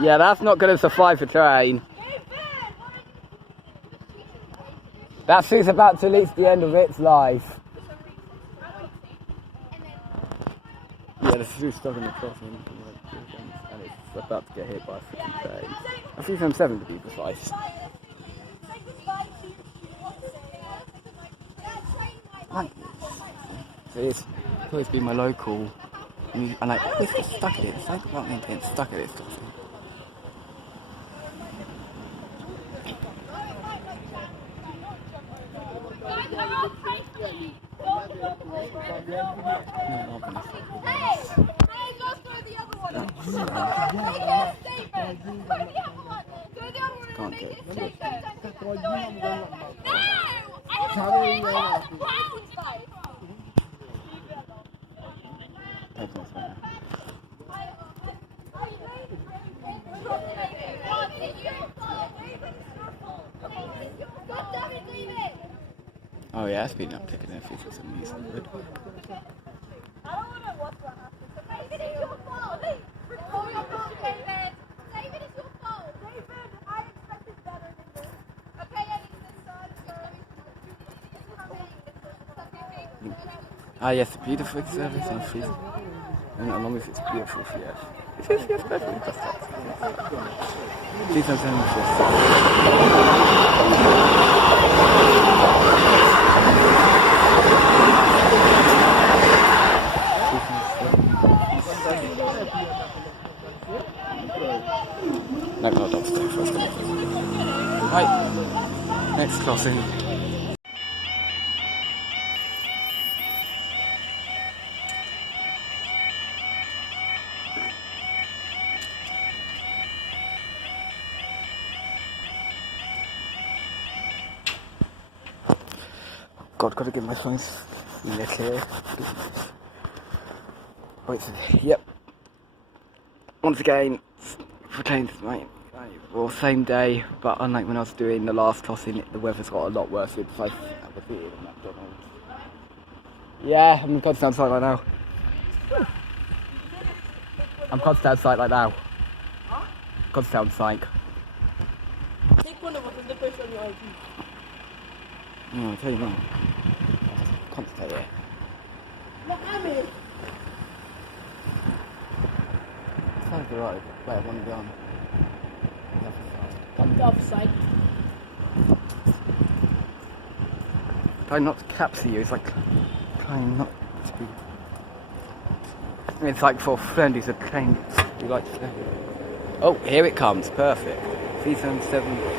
Yeah, that's not going to survive the train. That suit's about to reach the end of its life. Yeah, the suit's stuck in the crossing and it's about to get hit by a freaking train. I think I'm 7 to be precise. So it's always been my local, and I always get stuck at it. It's like about me getting stuck at it. Can't do it. Oh yeah, it's been up taking their feet for some reason. Good. I don't want to watch what happens. David, it's your fault. David, it's your fault. David, I expected better than this. Okay, I need this side. Ah yes, a beautiful service on feet. And as long as it's beautiful, yes. It's yes, perfectly just that. Please don't tell me no, not dogs there first. Right, next crossing. God, gotta get my phones in there clear. Wait, yep. Once again, retains well, same day, but unlike when I was doing the last tossing, the weather's got a lot worse. It's like at the theatre in McDonald's. Yeah, I'm constantly outside right now. I'm constantly outside right now. Constantly outside. Take one of us and the first on your IG. No, I'll tell you now. Constantly here. Look at me. Sounds alright. Wait, I want to be on. Come to offside. Trying not to capture you, it's like trying not to be. It's like for a friend who's a train we like to say. Oh, here it comes, perfect. 377.